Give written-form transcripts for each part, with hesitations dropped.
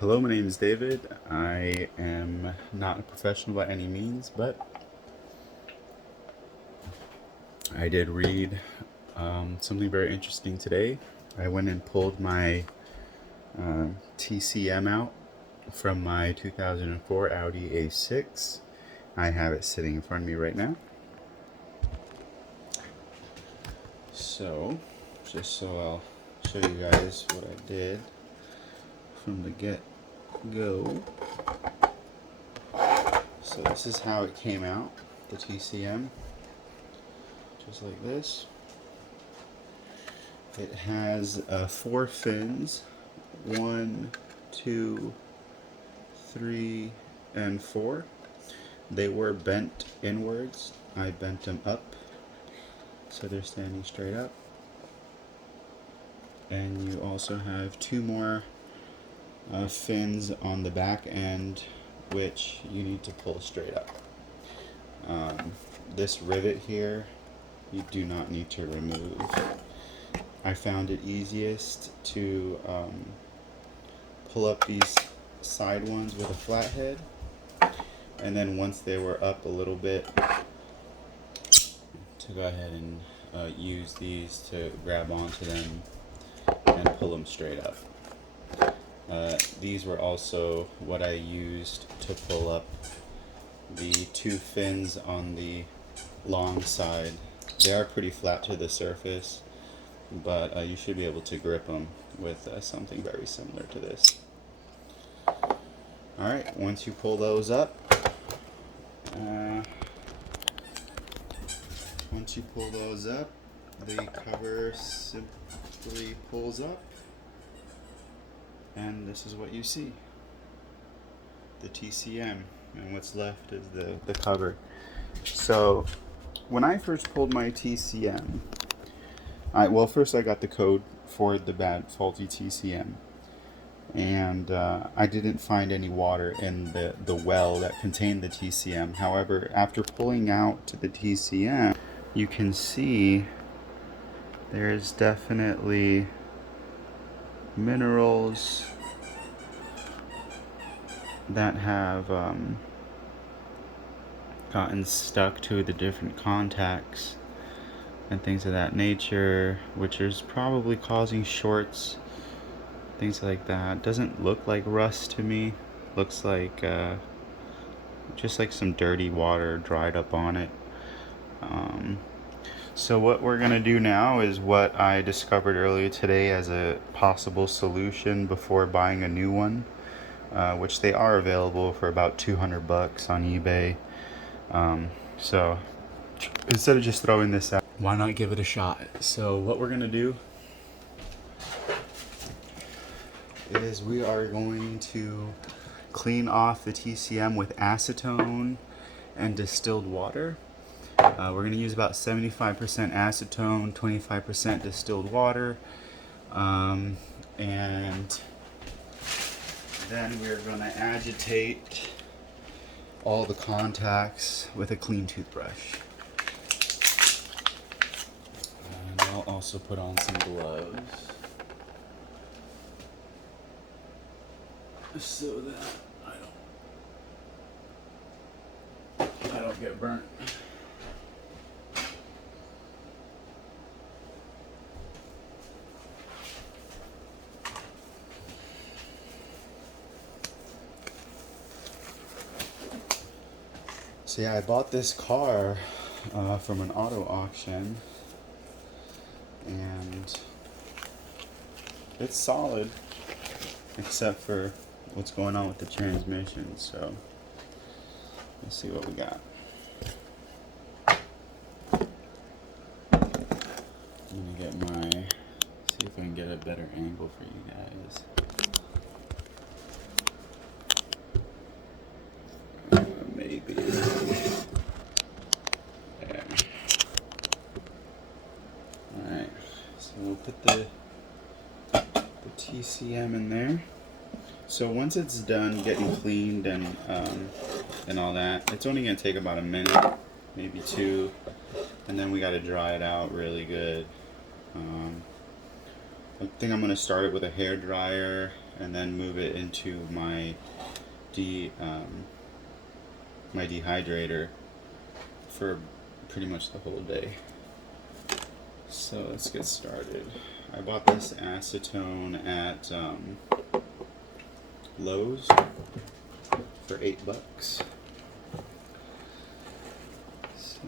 Hello, my name is David. I am not a professional by any means, but I did read something very interesting today. I went and pulled my TCM out from my 2004 Audi A6. I have it sitting in front of me right now. So, just so I'll show you guys what I did from the get-go. So this is how it came out, the TCM, just like this. It has 4 fins, 1, 2, 3, and 4. They were bent inwards. I bent them up so they're standing straight up. And you also have 2 more fins on the back end, which you need to pull straight up. This rivet here you do not need to remove. I found it easiest to pull up these side ones with a flathead, and then once they were up a little bit, to go ahead and use these to grab onto them and pull them straight up. These were also what I used to pull up the 2 fins on the long side. They are pretty flat to the surface, but you should be able to grip them with something very similar to this. Alright, once you pull those up, the cover simply pulls up, and this is what you see. The TCM, and what's left is the cover. So when I first pulled my TCM, first I got the code for the bad faulty TCM, and I didn't find any water in the well that contained the TCM. However, after pulling out the TCM, you can see there's definitely minerals that have gotten stuck to the different contacts and things of that nature, which is probably causing shorts, things like that. Doesn't look like rust to me. Looks like just like some dirty water dried up on it. So what we're gonna do now is what I discovered earlier today as a possible solution before buying a new one, which they are available for about $200 on eBay. So instead of just throwing this out, why not give it a shot? So what we're gonna do is we are going to clean off the TCM with acetone and distilled water. We're going to use about 75% acetone, 25% distilled water, and then we're going to agitate all the contacts with a clean toothbrush. And I'll also put on some gloves so that I don't get burnt. So yeah, I bought this car from an auto auction, and it's solid, except for what's going on with the transmission. So let's see what we got. I'm gonna see if I can get a better angle for you guys. Maybe. There. Alright, so we'll put the TCM in there. So once it's done getting cleaned and all that, it's only gonna take about a minute, maybe 2, and then we gotta dry it out really good. I think I'm gonna start it with a hairdryer and then move it into my my dehydrator for pretty much the whole day. So let's get started. I bought this acetone at Lowe's for $8. So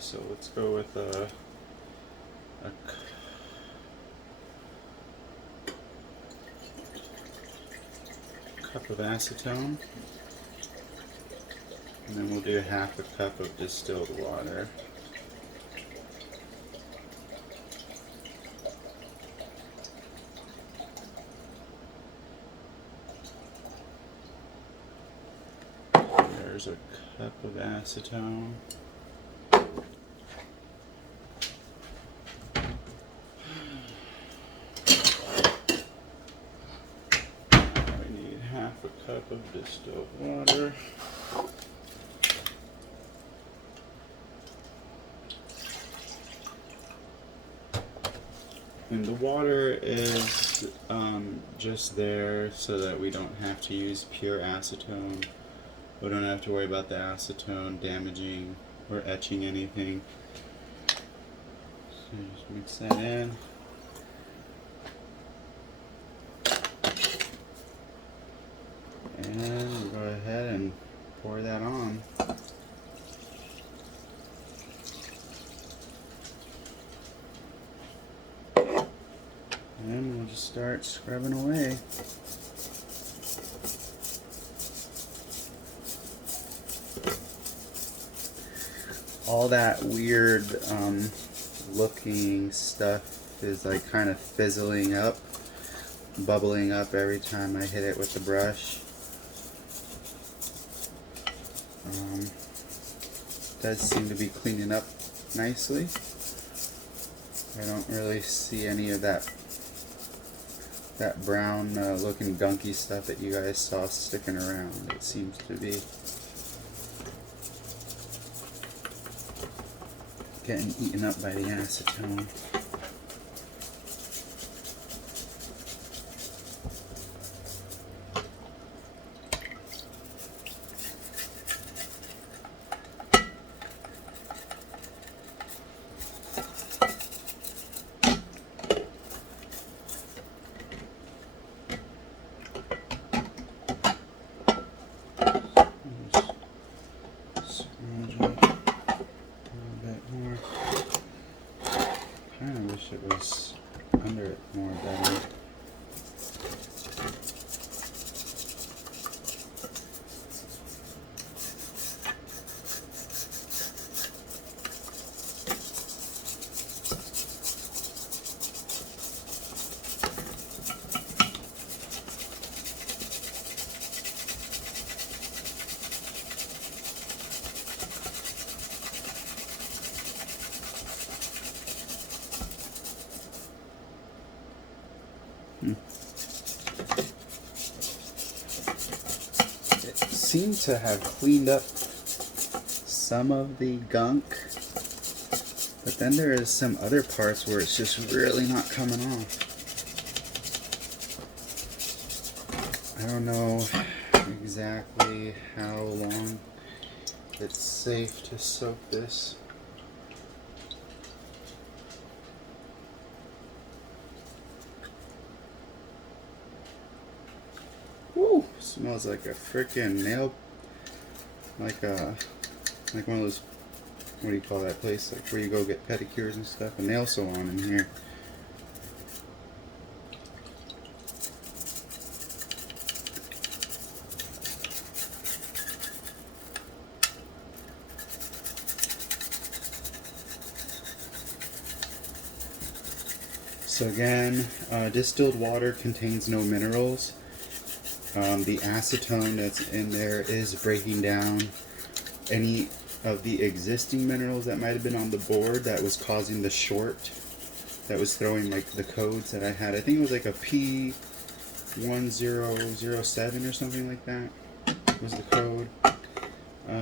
so let's go with a cup of acetone, and then we'll do half a cup of distilled water. There's a cup of acetone. Half a cup of distilled water. And the water is just there so that we don't have to use pure acetone. We don't have to worry about the acetone damaging or etching anything. So just mix that in. And we'll go ahead and pour that on. And we'll just start scrubbing away. All that weird looking stuff is like kind of fizzling up, bubbling up every time I hit it with the brush. Does seem to be cleaning up nicely. I don't really see any of that brown looking gunky stuff that you guys saw sticking around. It seems to be getting eaten up by the acetone. It was under it more better. It seemed to have cleaned up some of the gunk, but then there is some other parts where it's just really not coming off. I don't know exactly how long it's safe to soak this. Woo! Smells like a freaking nail, like one of those, what do you call that place, like where you go get pedicures and stuff, a nail salon in here. So again, distilled water contains no minerals. The acetone that's in there is breaking down any of the existing minerals that might have been on the board that was causing the short, that was throwing like the codes that I had. I think it was like a P1007 or something like that was the code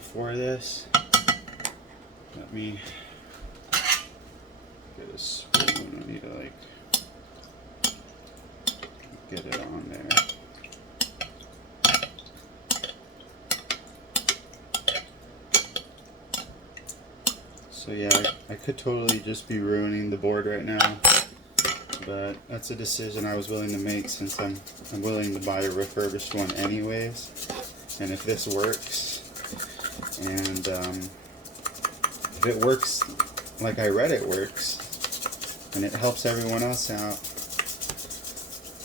for this. Let me get a spoon. I need to like get it on there. So yeah, I could totally just be ruining the board right now, but that's a decision I was willing to make, since I'm willing to buy a refurbished one anyways. And if this works, and if it works like I read it works, and it helps everyone else out,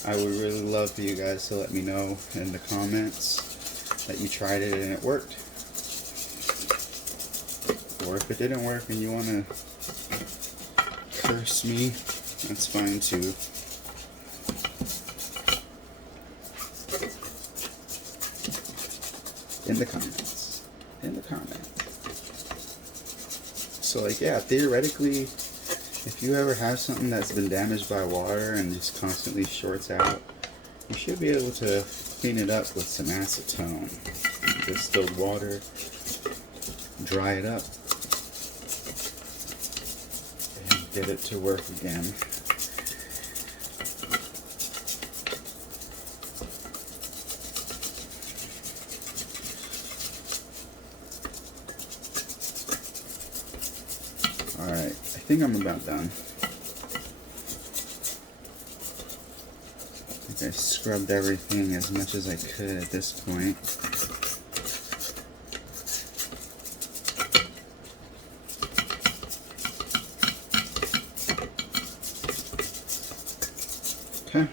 I would really love for you guys to let me know in the comments that you tried it and it worked. Or if it didn't work and you want to curse me, that's fine too. In the comments. In the comments. So like, yeah, theoretically, if you ever have something that's been damaged by water and just constantly shorts out, you should be able to clean it up with some acetone. Distilled water. Dry it up. Get it to work again. Alright, I think I'm about done. I think I scrubbed everything as much as I could at this point. Okay.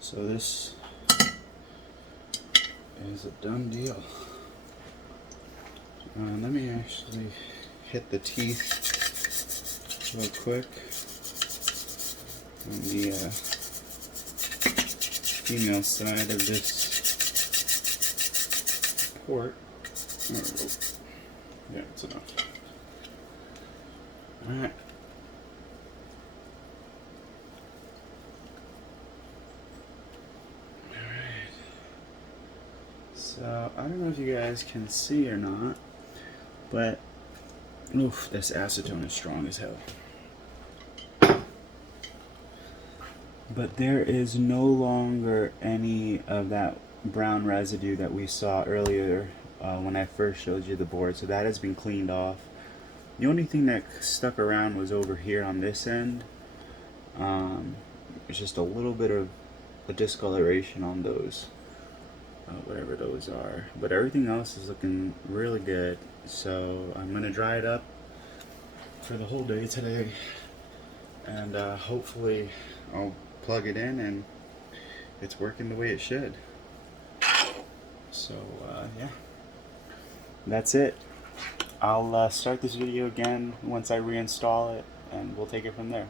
So this is a done deal. Let me actually hit the teeth real quick on the female side of this port. There we go. Yeah, it's enough. Alright. So, I don't know if you guys can see or not, but oof, this acetone is strong as hell. But there is no longer any of that brown residue that we saw earlier when I first showed you the board, so that has been cleaned off. The only thing that stuck around was over here on this end. It's just a little bit of a discoloration on those. Whatever those are, but everything else is looking really good. So I'm gonna dry it up for the whole day today, and hopefully I'll plug it in and it's working the way it should. So yeah, that's it. I'll start this video again once I reinstall it, and we'll take it from there.